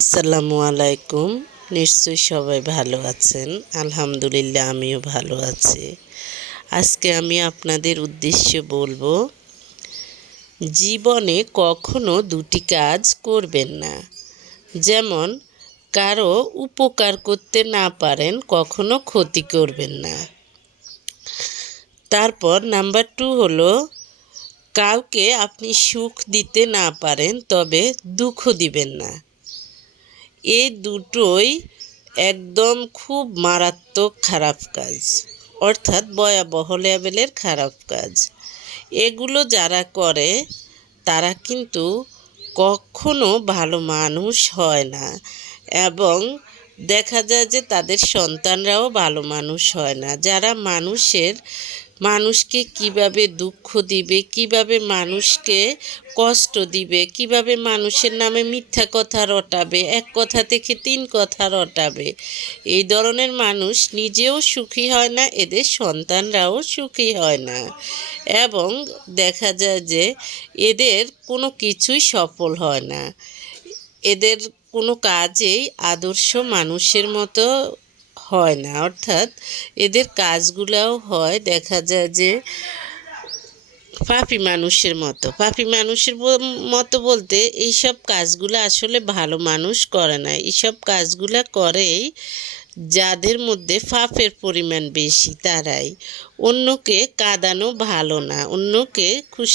আসসালামু আলাইকুম। নিশ্চয়ই সবাই ভালো আছেন। আলহামদুলিল্লাহ আমিও ভালো আছি। আজকে আমি আপনাদের উদ্দেশ্যে বলবো, জীবনে কখনো দুটি কাজ করবেন না। যেমন, কারো উপকার করতে না পারেন কখনো ক্ষতি করবেন না। তারপর নাম্বার 2 হলো, কাউকে আপনি সুখ দিতে না পারেন তবে দুঃখ দিবেন না। এই দুটোই একদম খুব মারাত্মক খারাপ কাজ, অর্থাৎ ভয়াবহ লেভেলের খারাপ কাজ। এগুলো যারা করে তারা কিন্তু কখনো ভালো মানুষ হয় না, এবং দেখা যায় যে তাদের সন্তানরাও ভালো মানুষ হয় না। যারা মানুষকে কিভাবে দুঃখ দিবে, কিভাবে মানুষকে কষ্ট দিবে, কিভাবে মানুষের নামে মিথ্যা কথা রটাবে, এক কথা থেকে 3 কথা রটাবে, এই ধরনের মানুষ নিজেও সুখী হয় না, এদের সন্তানরাও সুখী হয় না, এবং দেখা যায় যে এদের কোনো কিছুই সফল হয় না। এদের কোনো কাজেই আদর্শ মানুষের মতো হয় না, অর্থাৎ এদের কাজগুলাও হয় দেখা যায় যে পাপী মানুষের মতো বলতে এইসব কাজগুলো আসলে ভালো মানুষ করে না। এইসব কাজগুলা করেই যাদের মধ্যে পাপের পরিমাণ বেশি, তারাই। অন্যকে কাঁদানো ভালো না, অন্যকে খুশি